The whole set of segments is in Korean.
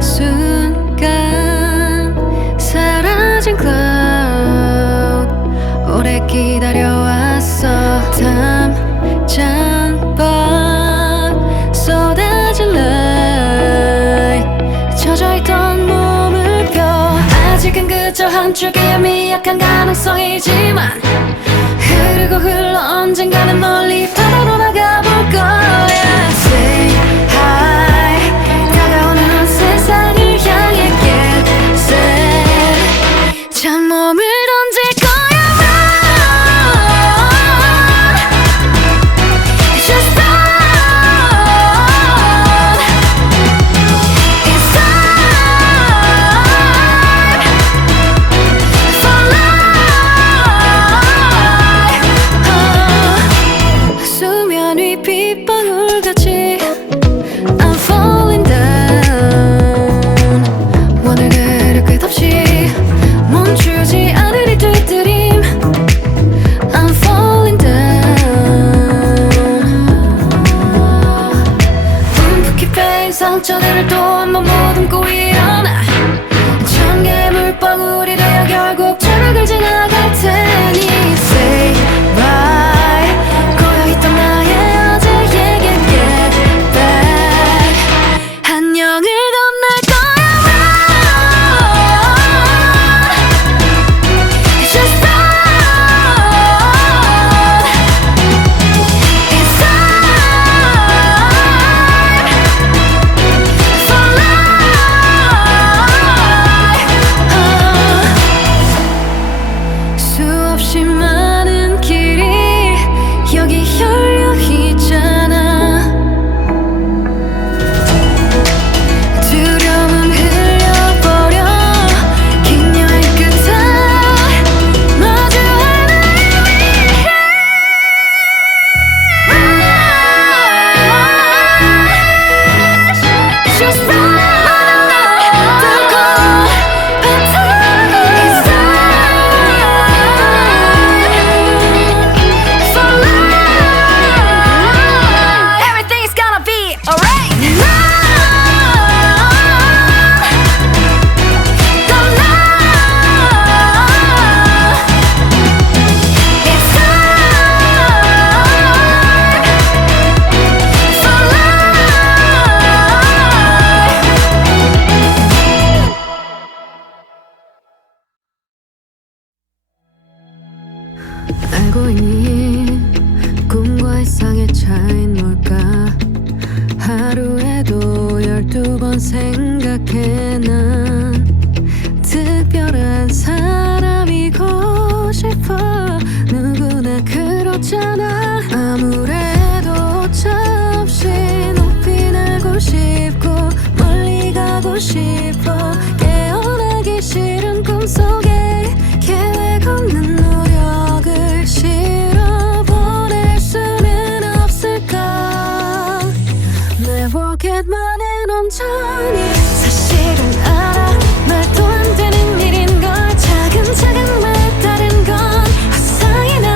순간 사라진 cloud 오래 기다려왔어 담장밖 쏟아진 light 젖어있던 몸을 펴 아직은 그저 한쪽의 미약한 가능성이지만 흐르고 흘러 언젠가는 멀리 바다로 나가볼 거야 Say hi 다가오는 세상을 향해 get set 찬몸을 던질 거야 Run Just run It's time for life 수면 위 빗방울같이 I'm falling down 원을 그려 끝없이 멈추지 않으리 뒤뜨림 I'm falling down 움푹 깊은 상처들을 또 한 번 머금고 일어나 천 개의 물방울이 되어 결국 절벽을 지나갈 테니 Say bye 고여있던 나의 어제에게 get back 안녕을 건넬 거야 Run Just run It's time for life 수없이 많은 길이 여기 열려 있잖아 두려움은 흘려버려 긴 여행 끝에 마주할 날 위해 Just run 뜨거운 바탕 It's time for life Everything's gonna be alright Run the love It's time for life 알고 있니 꿈과 이상의 차이는 뭘까 하루에도 12번 생각해 난 특별한 사람이고 싶어 누구나 그렇잖아 아무래도 오차 없이 높이 날고 싶고 멀리 가고 싶어 깨어나기 싫은 꿈속에 계획 없는 노력을 실어보낼 수는 없을까 내 포켓만은 온전히 사실은 알아 말도 안 되는 일인 걸 차근차근 말다른 건 화상이나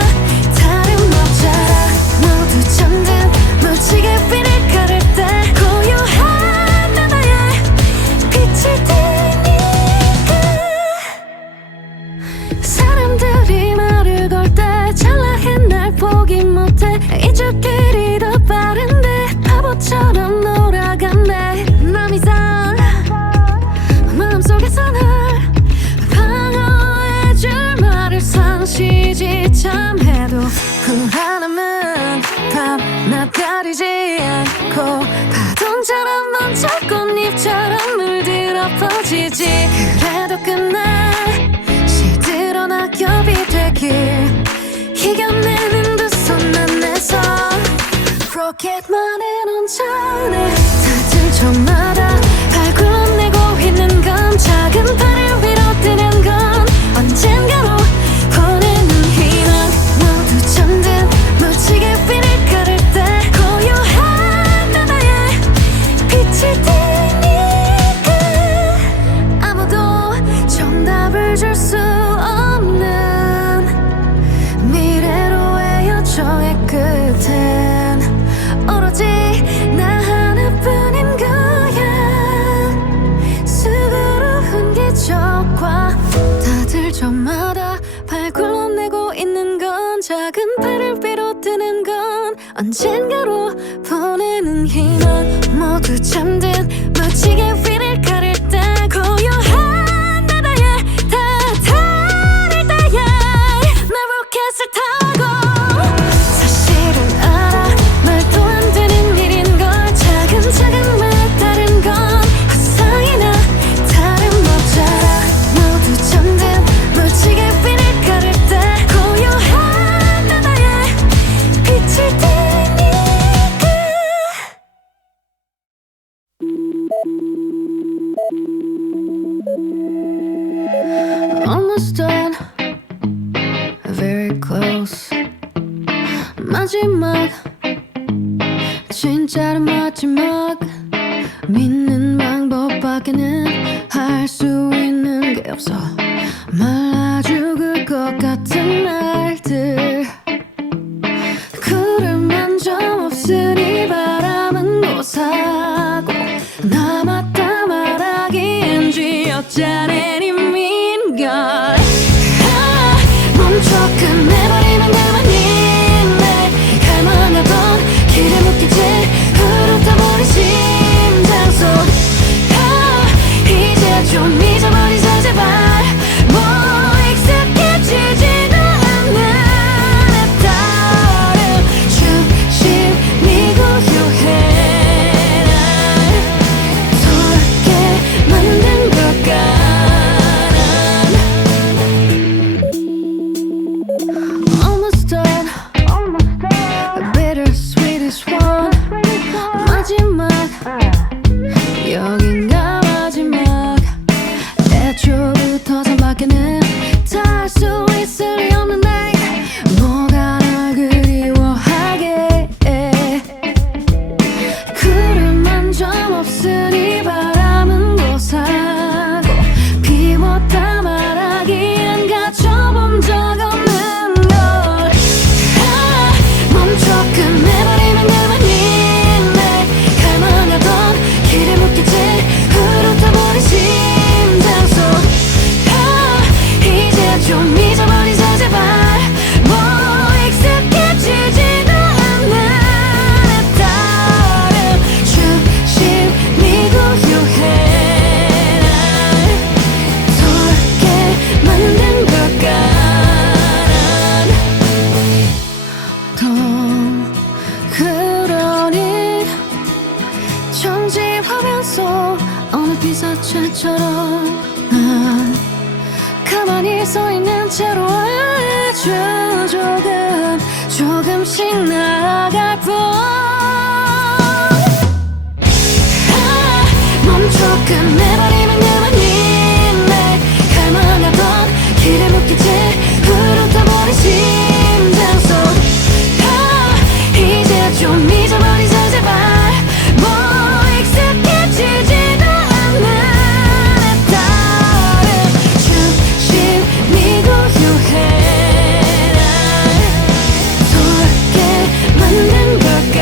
다름없잖아 모두 잠든 무지개 빛을 가를 때 고요한 나의 빛을 띠니까 사람들이 말을 걸 때 찰나해 날 보기 못해 잊을 길이 더 빠른데 바보처럼 놀아간대 남 이상 마음속에서 날 방어해줄 말을 상시지참해도 불안함은 밤낮 가리지 않고 파동처럼 먼저 꽃잎처럼 물들어 퍼지지 그래도 끝날 시들어 낙엽이 되길 이겨내는 두 손 안에서 로켓만은 온전해 다들 저마다 발 굴러내고 있는 건 작은 발을 위로 뜨는 건 언젠가로 보내는 희망 모두 잠든 무지개 빛을 가를 때 고요한 나의 빛을 띠니까 아무도 정답을 줄 수 없는 미래로의 여정의 끝엔 오로지 나 하나뿐인 거야 저마다 발 굴러내고 있는 건 작은 발을 위로 드는 건 언젠가로 보내는 희망 모두 잠든 무지개 위를 가를 때 고요한 바다에 다다를 때에 나 로켓을 타고 사실은 알아 말도 안 되는 일인 걸 차근차근 다른 건 화상이나 다름없잖아 모두 잠든 무지개 위를 가를 때 고요한 바다에 빛을 띠니까 Almost done Very close 마지막 진짜로 마지막 믿는 방법밖에는 할 수 있는 게 없어 말라 죽을 것 같은 날들 구름 한 점 없으니 바람은 고사하고 남았다 말하기엔 쥐어짜낸 힘인걸 멈춰 끝내버리면 그만이네 갈망하던 길에 묶이지 흐릿해버린 심장 속 이제 좀 잊어버리자 제발 뭐 익숙해지지도 않는 내 따름 중심이 고요해 날 돌게 만든 걸까 Almost done Bittersweetest one 마지막 여긴가 마지막 애초부터 전밖에는 다 할 수 있을 리 없는 날 뭐가 널 그리워하게 구름 한 점 없으니 바람은 고사하고 비웠다 말하기엔 갖춰본 적 없는 걸 멈춰 끝내버리면 그만이네 갈망하던 길에 묶이지 흐릿해버린 심장 속 이제 좀 잊어버리자 제발 뭐 익숙해지지도 않는 내 따름 중심이 고요해 날 돌게 만든 걸까 넌 그러니 정지 화면 속 어느 피사체처럼 난 가만히 서있는 채로 아주 조금씩 나아갈 뿐 멈춰 끝내버리면 그만이네 갈망하던 길에 묶이지 흐릿해버린 심장 속 이제 좀 잊어버리자 제발 뭐 익숙해지지도 않는 내 따름 중심이 고요해 날 돌게 만든 걸까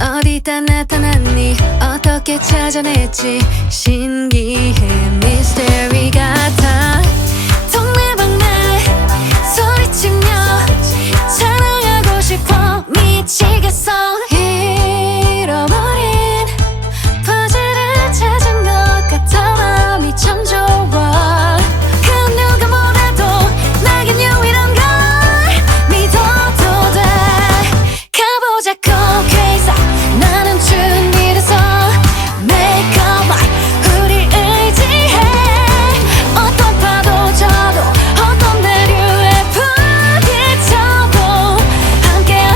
어디다 나타났니 어떻게 찾아냈지 신기해 미스테리 같아 동네방네 소리치며 자랑하고 싶어 미치겠어 잃어버린 퍼즐을 찾은 것 같아 마음이 참 좋아 그 누구보다도 나겐 유일한 걸 믿어도 돼 가보자고 괴사 나는 준비돼서 Make a life 우릴 의지해 어떤 파도 쳐도 어떤 대류에 부딪혀도 함께해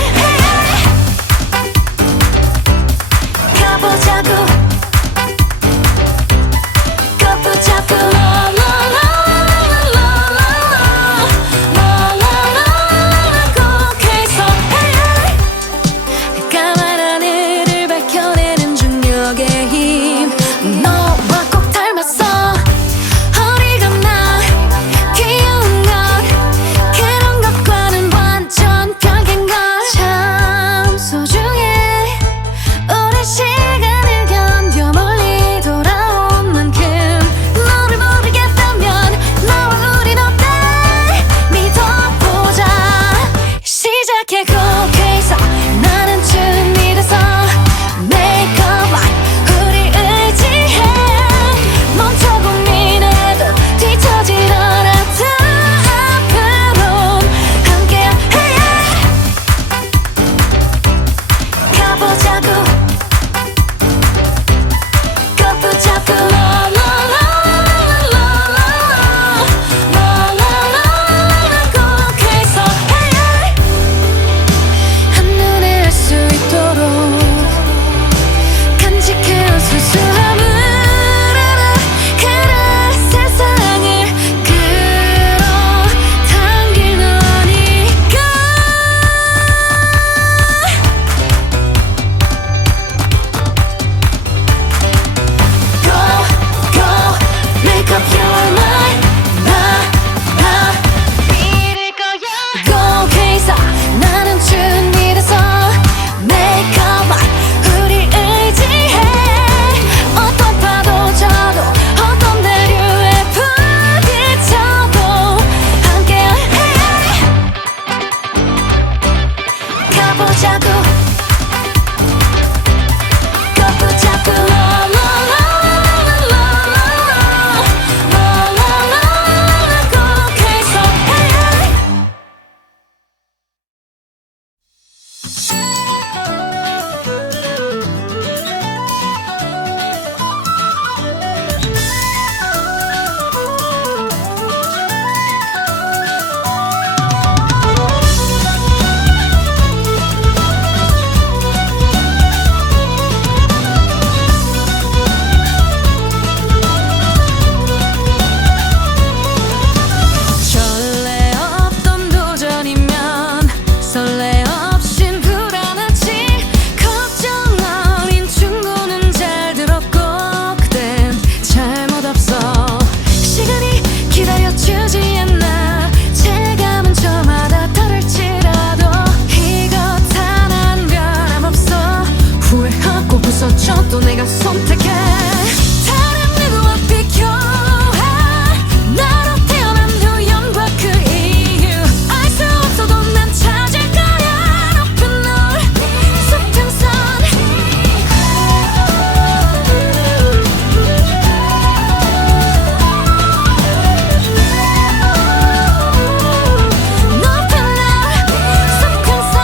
수수함을 알아. 그래 세상을 끌어당길 너니까. Go go make up your mind. 나 믿을 거야. Go 케이사 나는 준비돼서 make up mind. 우릴 의지해. 어떤 파도 쳐도 어떤 대류에 부딪혀도 함께해. 가보자고 가보자고. 전례 없던 도전이면 설레 없인 불안하지. 걱정 어린 충고는 잘 들었고 그댄 잘못 없어. 시간이 기다려주지 않나. 체감은 저마다 다를지라도 이것 하나는 변함없어. 후회하고 부서져도 내가 선택해. 다른 누구와 비교해. 나로 태어난 우연과 그 이유 알 수 없어도 난 찾을 거야. 높은 노을 수평선. 높은 노을 수평선.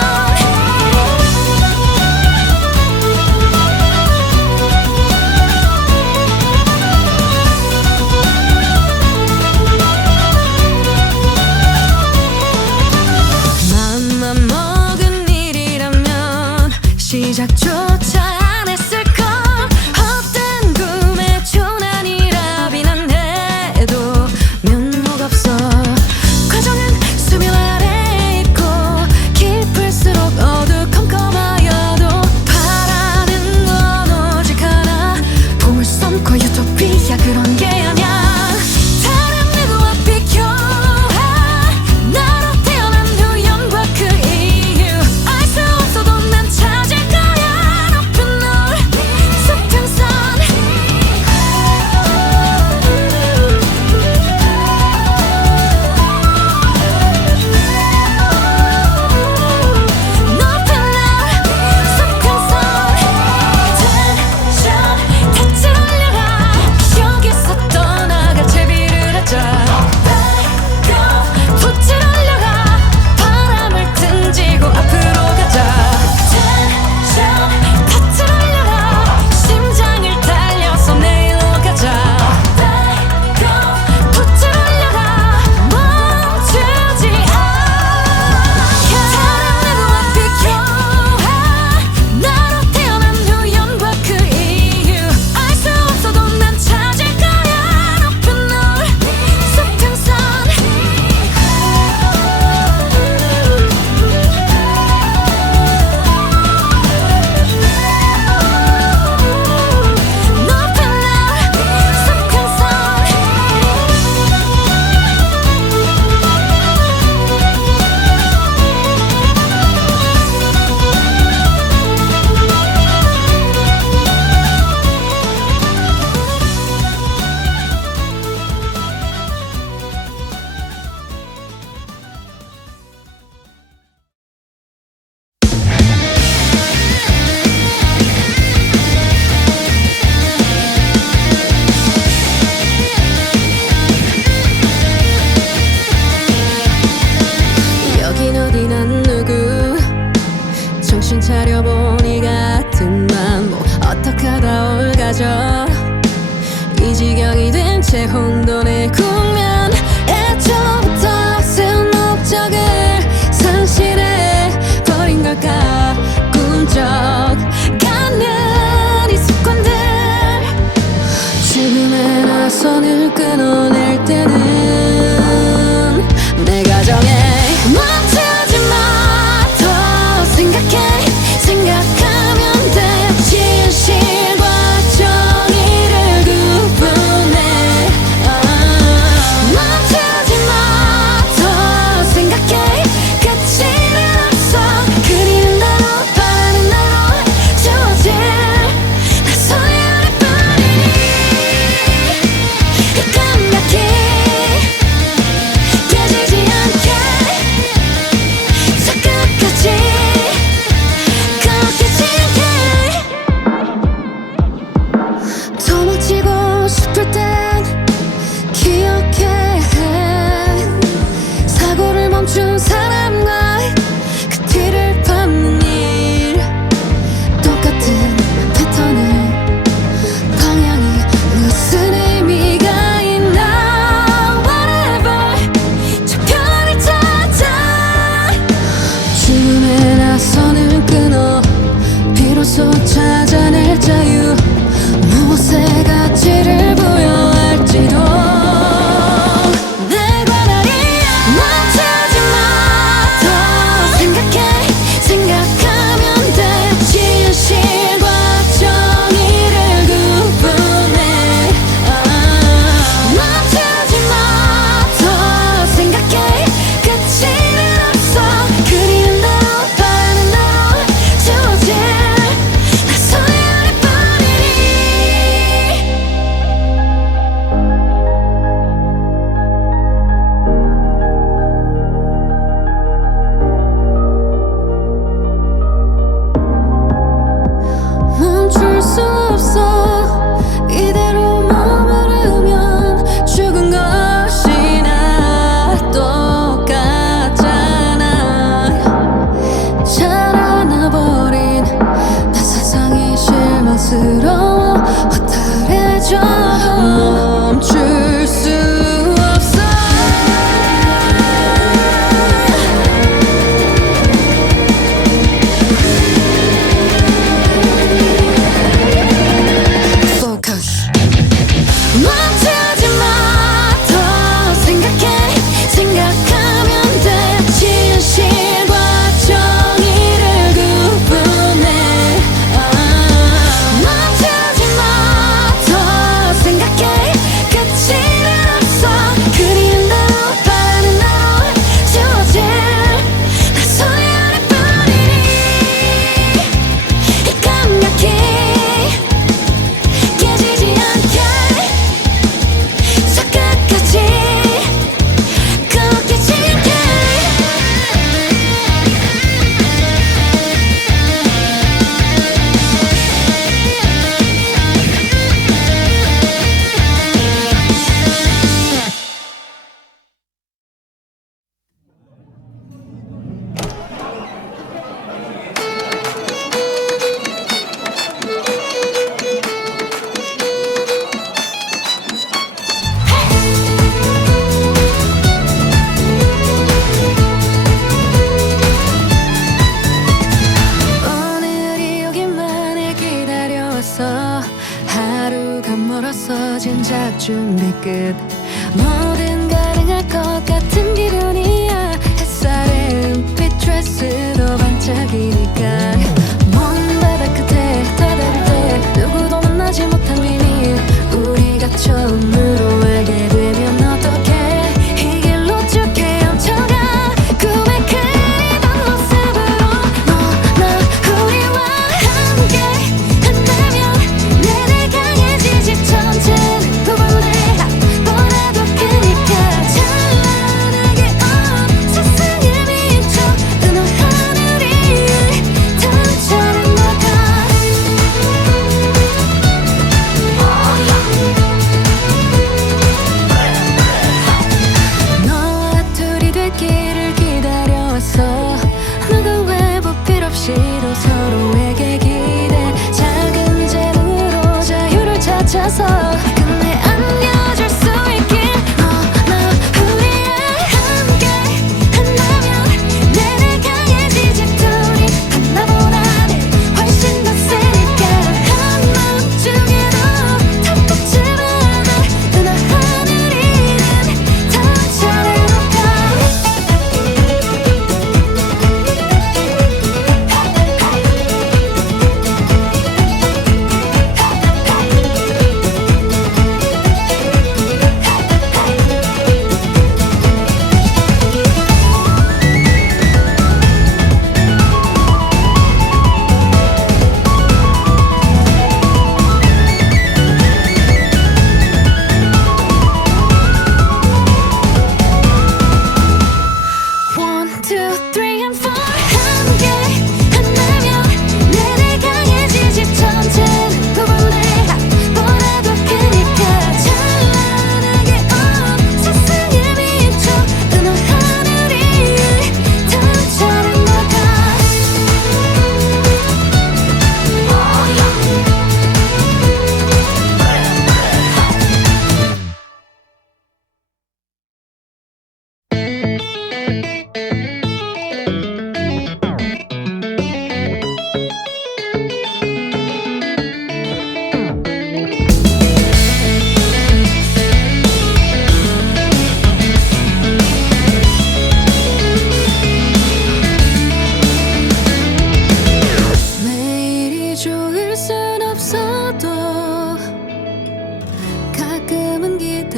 맘만 먹은 일이라면 시작조차 안 했을걸. 헛된 꿈에 조난이라 비난해도 면목 없어. 과정은 수면 아래 있고 깊을수록 어두컴컴하여도 바라는 건 오직 하나. 봄을 썸과 유토피아 그런 게 아냐. 다른 누구와 비교해. 나로 태어난 우연과 그 이유 알 수 없어도 난 찾을 거야. 높은 노을 수평선. 높은 노을 수평선. 텐션 타치를 올려라. 여기서 떠나갈 채비를 하자. 붓을 올려라. 바람을 등지고 앞으로 가자. 텐션 타치를 올려라. 심장을 달려서 내일로 가자. 붓을 올려라. 멈추지 않게. 다른 누구와 비교해. 나로 태어난 우연과 그 이유 알 수 없어도 난 찾을 거야. 높은 노을 수평선. 높은 노을 수평선. 여긴 어디 난 누구. 정신 차려보니 같은 맘. 어떡하다 올가져. 이 지경이 된 채 혼돈의 국면. 애초부터 세운 목적을 상실해 버린 걸까. 꿈쩍 가는 이 습관들 도망치고 싶을 땐 기억해. 사고를 멈춘 사람과 그 뒤를 밟는 일. 똑같은 패턴을, 방향이 무슨 의미가 있나. Whatever, 저편을 찾아. 죽음에 나서는 끊어 비로소 찾아낼 자유. 무엇의 가치를 부여할지도 내 관할이야. 멈추지 마. 더 생각해. 생각하면 돼. 진실과 정의를 구분해. 멈추지 마. 더 생각해. 끝이는 없어. 그리는 대로 바라는 대로 주어질 나서야 뿐이니. 멈출 수 없어. 이대로 머무르면 죽은 것이나 똑같잖아. 자라나버린 내 세상이 실망스러워. 허탈해져. 멈출 수 없어. Focus. 멈추지 마. 더 생각해. 생각하면 돼. 진실과 정의를 구분해. 멈추지 마. 더 생각해. 끝이는 없어. 그리는 대로 바라는 대로 주어질 나서야 뿐이니. 이 감각이 깨지지 않게 저 끝까지 꼭 깨질게. 오늘이 오기만을 기다려왔어. 하루가 멀었어. 진작 준비 끝. 뭐든 가능할 것 같은 기분이야. 햇살에 은빛 드레스도 반짝이니까. 먼 바다 끝에 다다를 때 누구도 만나지 못한 비밀. 우리가 처음으로 알게 되면 어떡해. 이 길로 쭉 헤엄쳐가. 꿈에 그리던 모습으로 너나 우리와 함께 한다면 내내 강해지지. 전체는 부분을 보나도 크니까. 찬란하게 세상을 비춰. 은하한 우리의 단차를 막아. 너와 둘이 될 길을 기다려왔어. 누구 외부 필요 없이도 서로에게 기대. 작은 재능으로 자유를 찾아서 끝내 안겨줄 수 있길. 너나 우리와 함께 한다면 내내 강해지지. 둘이 하나보다는 훨씬 더 세니까. 한 마음 중에도 다 뻗지 않아. 은하한 우리는 단차를 높여.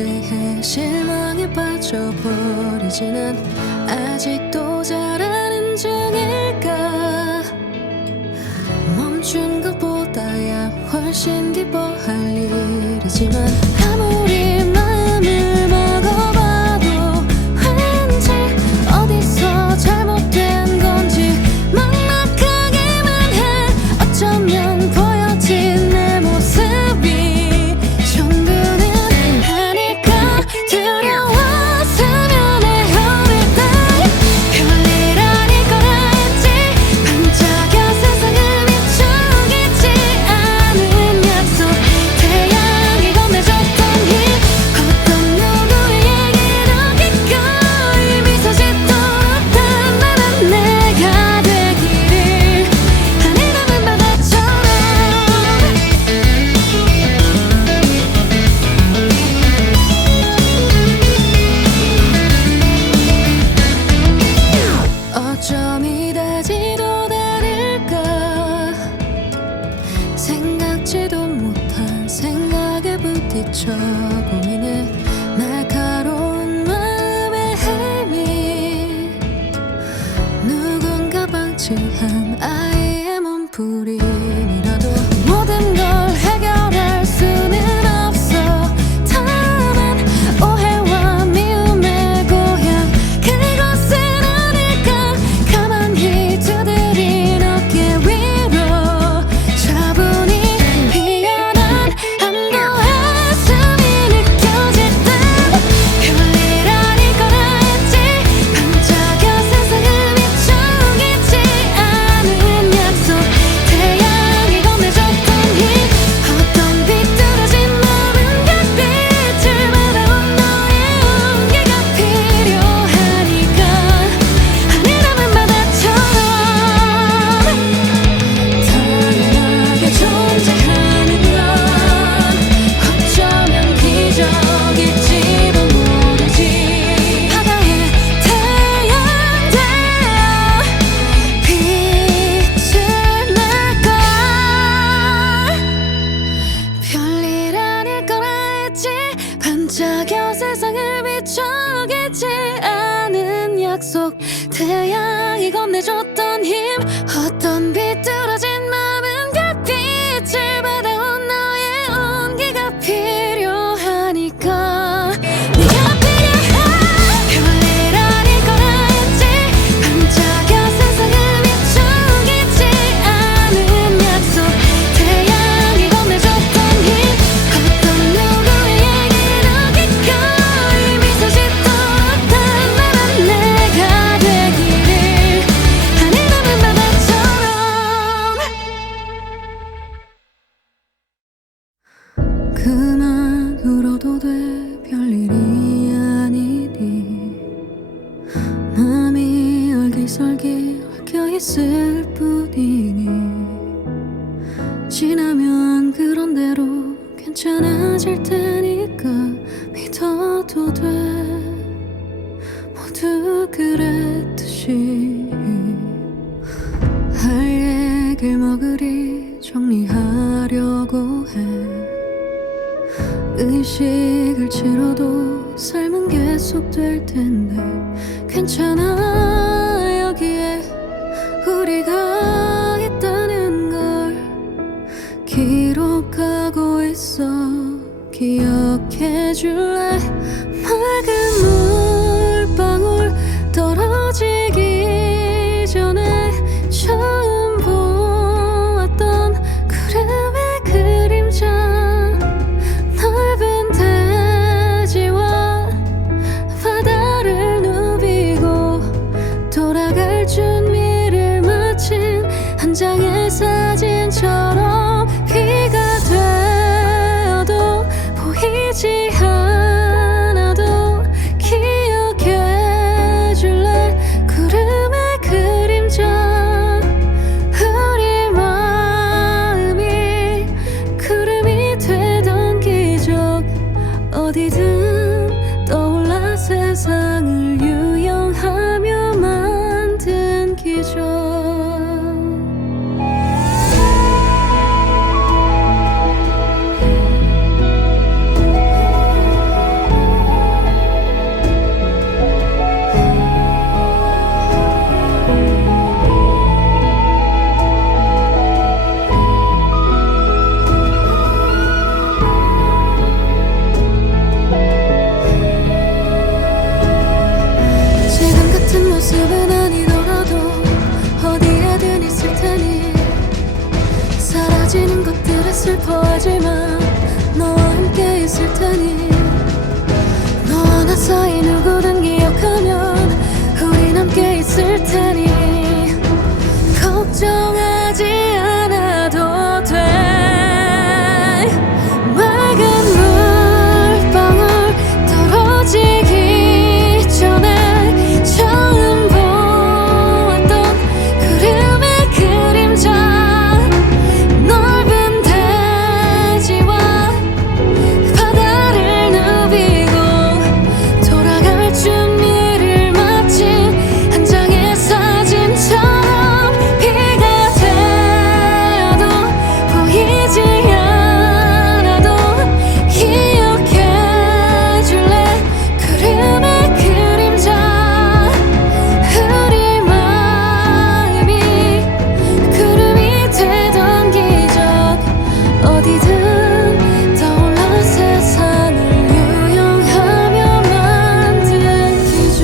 대해 실망에 빠져버리지는 아직도 잘하는 중일까. 멈춘 것보다야 훨씬 기뻐할 일이지만 아무리 마음을 먹어봐도 왠지 어디서 잘못된 건지 막막하기만 해. 어쩌면 보여진 내 모습이 전부는 아닐까. 두려웠으면 해. 어릴 때 별일 아닐 거라 했지. 반짝여 세상을 비추겠지 않은 약속. 태양이 건네줬던 힘. 어떤 누구에게도 기꺼이 미소 짓도록 단단한 내가 되기를. 하늘 담은 바다처럼 어쩜 이다지도 다를까. 생각지도 못한 생각에 부딪혀 고민해. 날카로운 마음의 힘이 누군가 방치한 아이의 몸부림이라도 모든 걸 해결할 수는 없어. 다만 오해와 미움의 고향 그곳은 어딜까. 가만히 두드린 어깨 위로 차분히 피어난 안도의 숨이 느껴질 때 별일 아닐 거라 했지. 반짝여 세상을 비추겠지 않은 약속. 태양이 건네줬던 힘. 어떤 비뚤어진 마음은 별빛을 받아온 너의 온기가 필요하니까. 하늘 담은 바다처럼 당연하게 존재하는 건 어쩌면 기적일지도 모르지. 바다에 태양 되어 빛을 낼 거야. 별일 아닐 거라 했지. 반짝여 세상을 비추겠지 않은 약속. 태양이 건네줬던 힘. 어떤 비뚤어진 마음은 별빛을 받아온 너의 온기가 필요하니까. 네가 필요해. 별일 아닐 거라 했지. 반짝여 세상을 비추겠지 않은 약속. 태양이 건네줬던 힘. 어떤 누구에게도 기꺼이 미소 짓도록 단단한 내가 되기를. 하늘 담은 바다처럼 그만 울어도 돼. 별일이 아니니 맘이 얼기설기 얽혀있을 뿐이니 지나면 그런 대로 괜찮아질 테니까 믿어도 돼. 모두 그랬듯이 할 얘길 머그리 정리하려고 해. 의식을 치러도 삶은 계속될 텐데 괜찮아. 여기에 우리가 있다는 걸 기록하고 있어. 기억해 줄래. 맑은 물방울 떨어지기 전에 처음 보았던 구름의 그림자. 넓은 대지와 바다를 누비고 돌아갈 준비를 마친 한 장의 사진처럼 비가 되어도 보이지 않아도 기억해 줄래. 구름의 그림자. 우리 마음이 구름이 되던 기적. 어디든 떠올라 세상을 유영하며 만든 기적. 있을 테니 너와 나 사이 누구든 기억하면 우린 함께 있을 테니 걱정하지 않아도 돼. 맑은 물방울 떨어지기 전에 처음 보았던 구름의 그림자 넓은 대지와 바다를 누비고 돌아갈 준비를 마친 한 장의 사진처럼 비가 되어도 보이지 않아도 기억해줄래. 구름의 그림자 우리 마음이 구름이 되던 기적 어디든 떠올라 세상을 유영하며 만든 기적.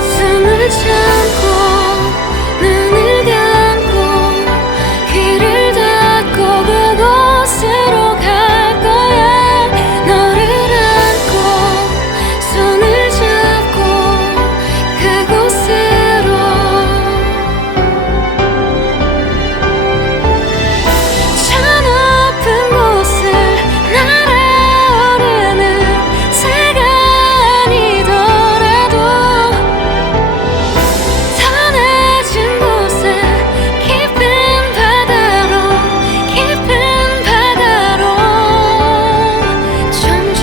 숨을 참고 눈을 감고 귀를 닫고 그곳으로 갈 거야. 너를 안고 손을 잡고 그곳으로 저 높은 곳을 날아오르는 새가 아니더라도 더 낮은 곳에 깊은 바다로 점점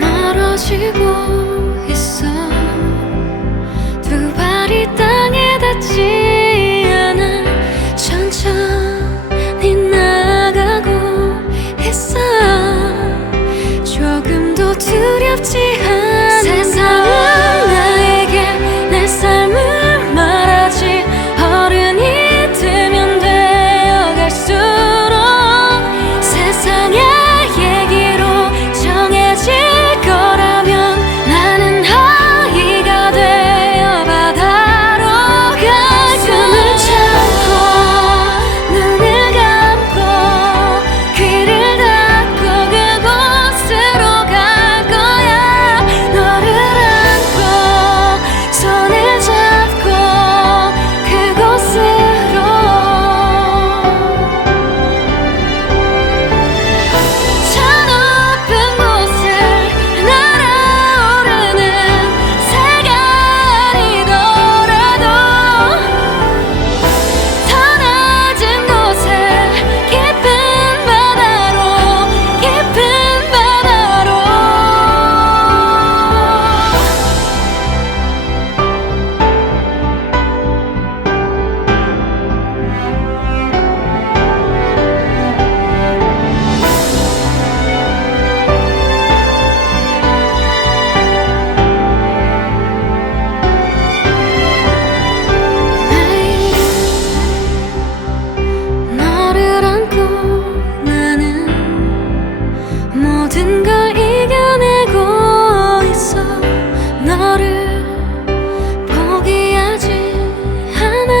멀어지고 있어. 두 발이 땅에 닿지 않아 천천히 나가고 있어. 조금도 두렵지 않은 세상은 나에게 내 삶을 말하지. 어른이 되면 되어갈수록 세상의 얘기로 정해질 거라면 나는 아이가 되어 바다로 갈 거야. 숨을 참고 눈을 감고 귀를 닫고 그곳으로 갈 거야. 너를 안고 손을 잡고 그곳으로 저 높은 곳을 날아오르는 새가 아니더라도 더 낮은 곳에 깊은 바다로 너를 안고 나는 모든 걸 이겨내고 있어. 너를 포기하지 않아.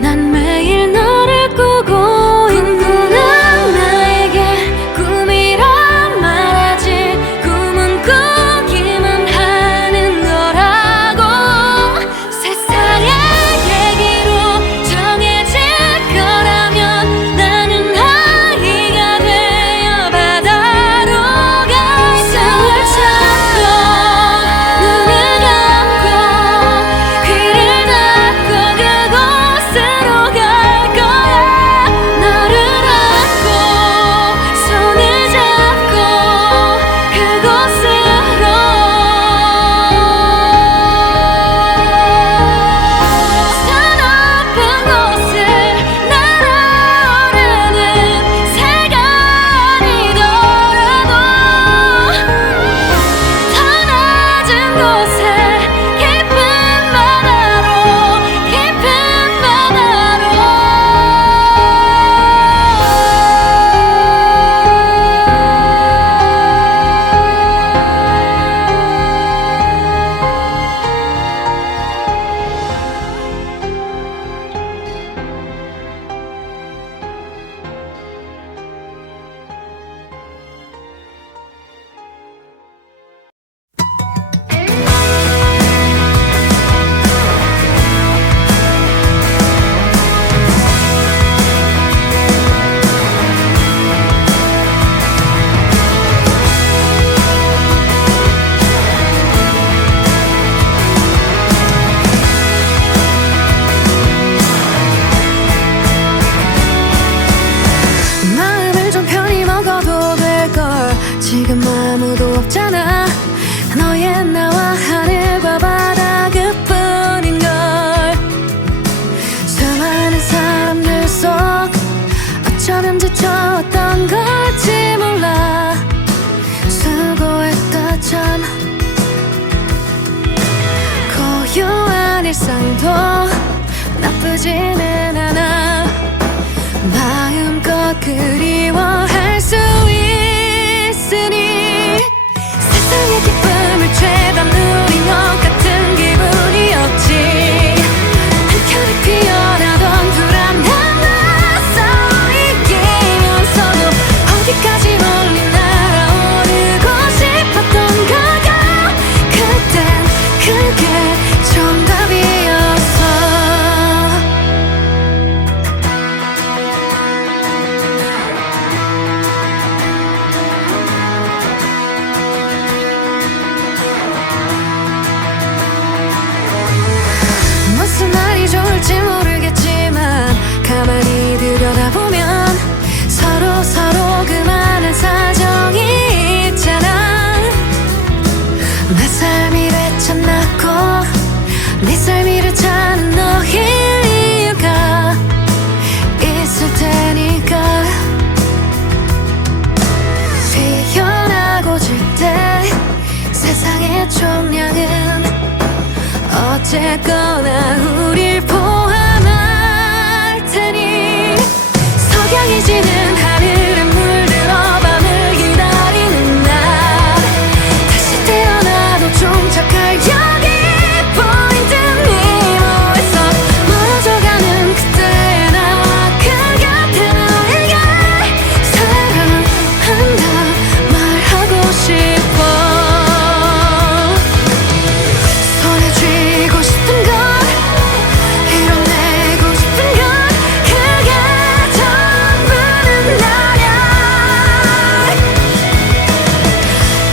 난 매일 너를 꾸고 꿈꾸는 나에게 꿈이란 말하지. 꿈은 꾸기만 하는 거라고. 세상의 얘기로 정해질 거라면 나는 아이가 되어 바다로 아무도 없잖아. 너의 나와 하늘과 바다 그뿐인걸. 수많은 사람들 속 어쩌면 지쳐왔던 걸지 몰라. 수고했다 참. 고요한 일상도 나쁘지는 않아. 마음껏 그리워할 수 있으니 세상의 기쁨을 죄다 누린 것 같은 기분이었지. 한켠에 피어나던 불안한 낯서 이기면서도 어디까지 멀리 날아오르고 싶었던 걸까. 그땐 그게 정답이었어. 무슨 말이 좋을지 모르겠지만 가만히 들여다보면 서로 그만한 사정이 있잖아. 내 삶이 되찾났고 네 삶이 되찾는 너의 이유가 있을 테니까. 피어나고 질 때 세상의 총량은 어쨌거나 우릴 포함할 테니. 석양이 지는 하늘에 물들어 밤을 기다리는 날 다시 태어나도 종착할 여기 포인트 미모에서 멀어져가는 그때 나와 그 곁에 너에게 사랑한다 말하고 싶어. 손에 쥐고 싶은 건 이뤄내고 싶은 건 그게 전부는 나야.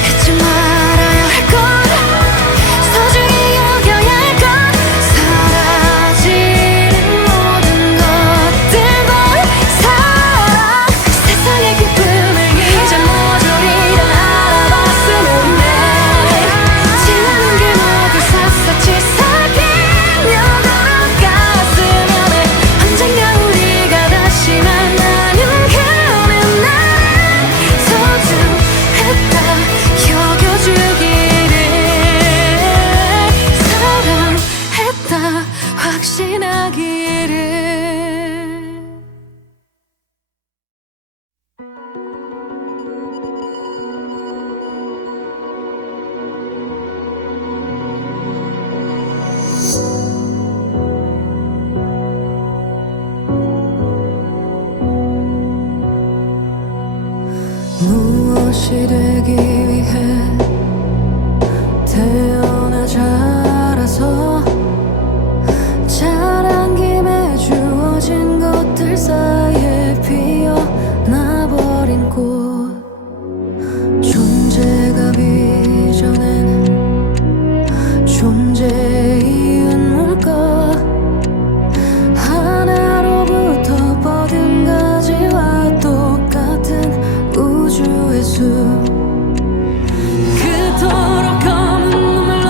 잊지 말아야 할 건 소중히 여겨야 할 건 사라지는 모든 것들과 사랑. 세상의 기쁨을 이제 모조리 다 알아봤으면 해. 지나는 길 모두 샅샅이 살피며 걸어갔으면 해. 언젠가 우리가 다시 만나는 그는 나를 소중했다 여겨주기를. 사랑했다 확신하기를. 무엇이 되기 위해 태어나 자라서 자란 김에 주어진 것들 사이에 피어나버린 꽃. 존재가 빚어낸 존재의 이유는 뭘까. 하나로부터 뻗은 가지와 똑같은 우주의 숲. 그토록 검은 눈물로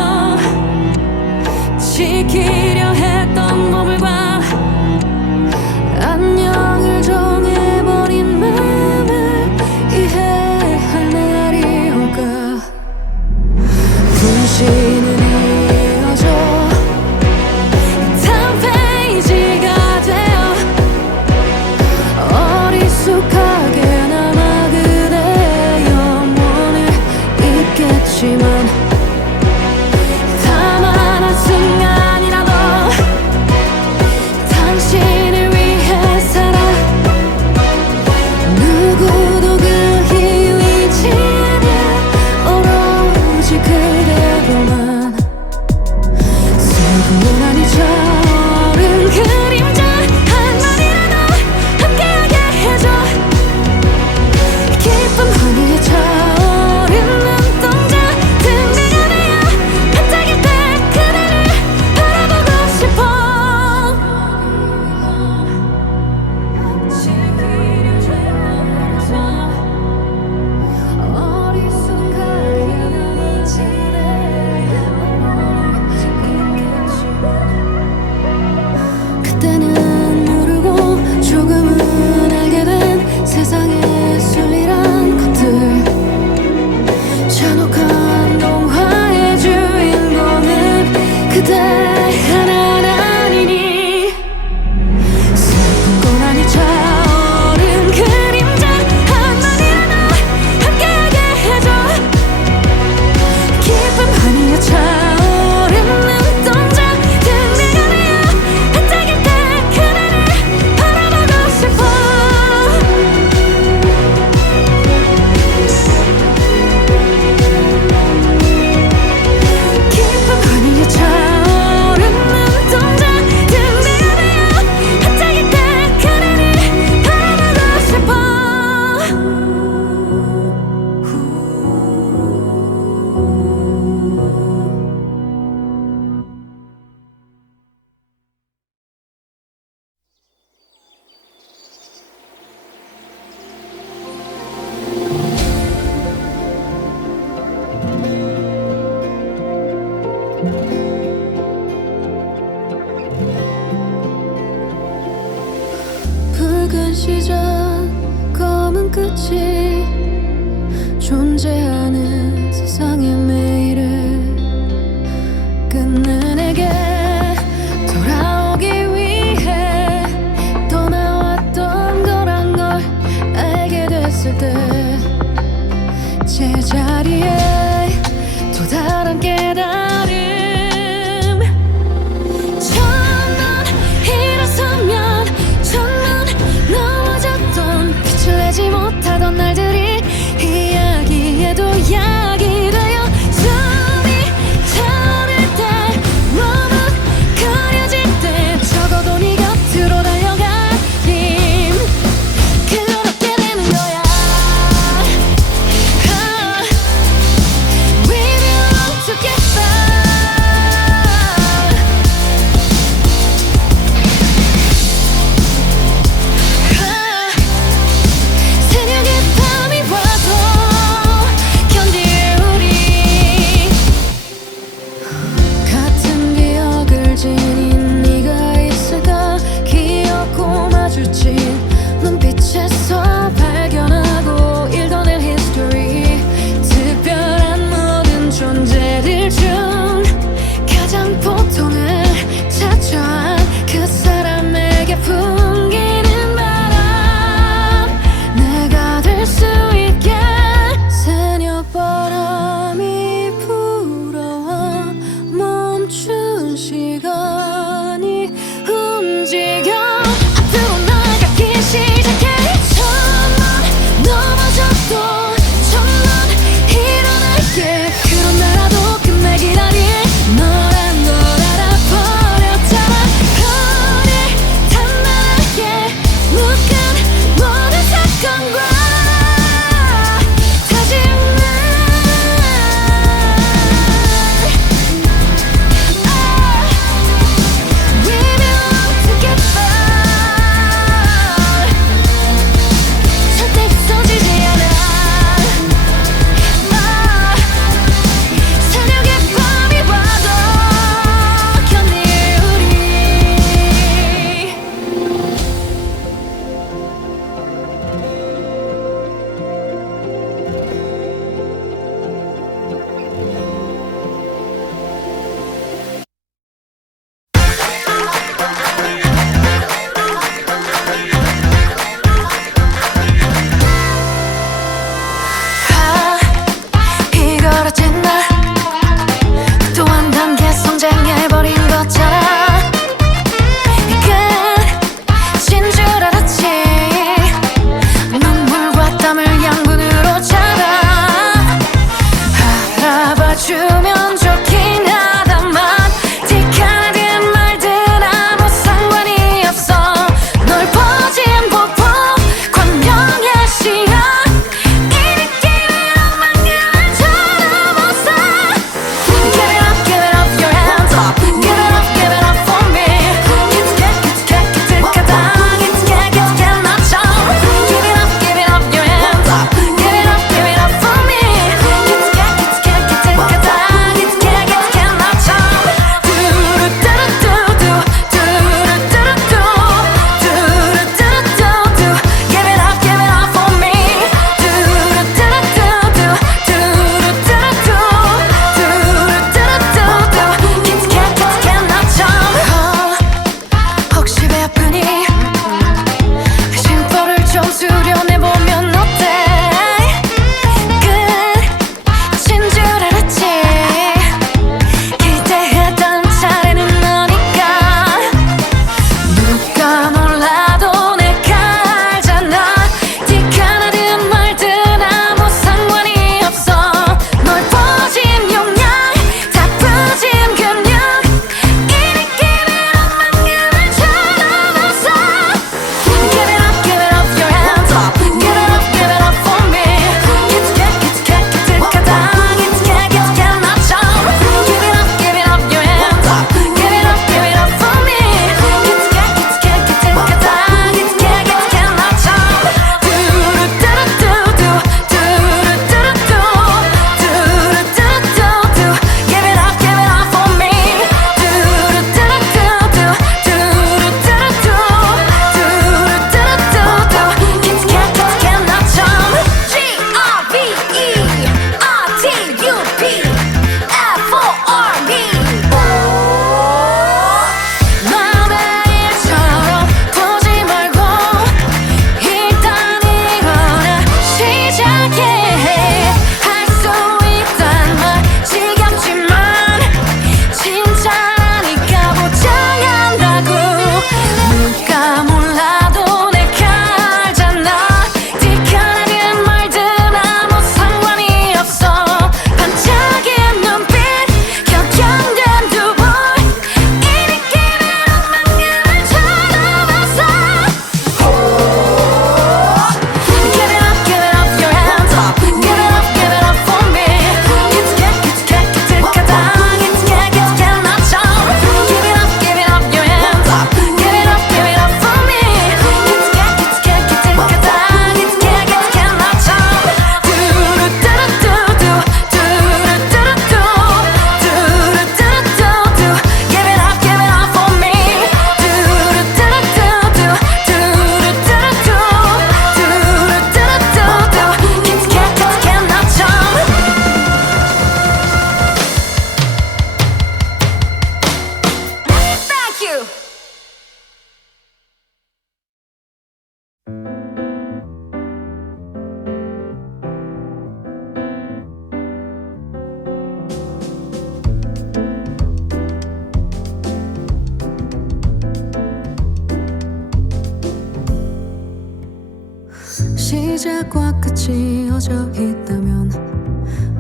시작과 끝이 이어져 있다면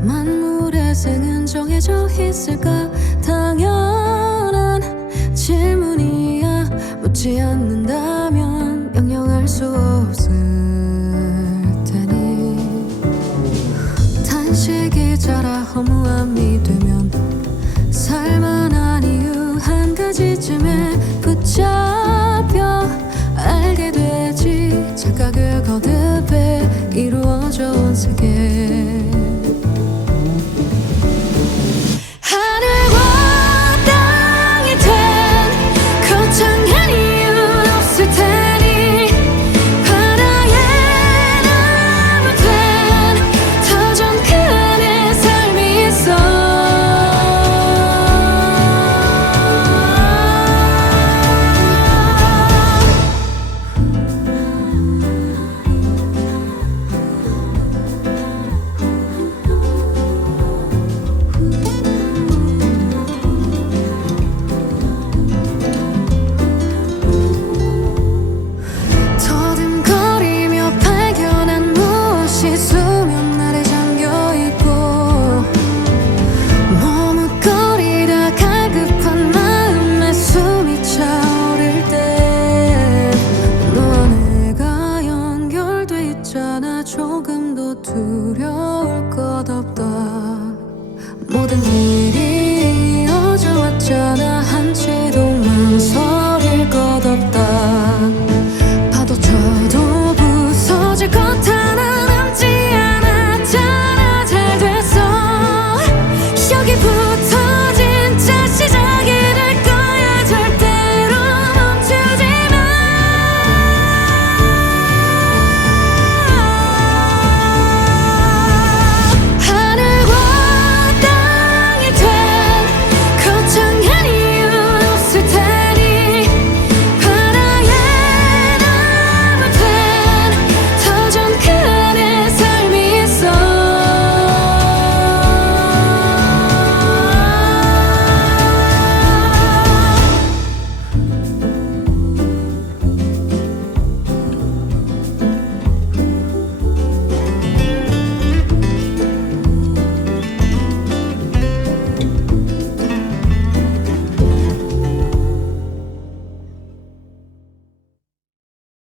만물의 생은 정해져 있을까? 당연한 질문이야. 묻지 않는다면 영영할 수 없을 테니 단식이 자라 허무함이 되면 살만한 이유 한 가지쯤에 붙잡혀 알게 되지. 착각을 거듭해 이루어져 온 세계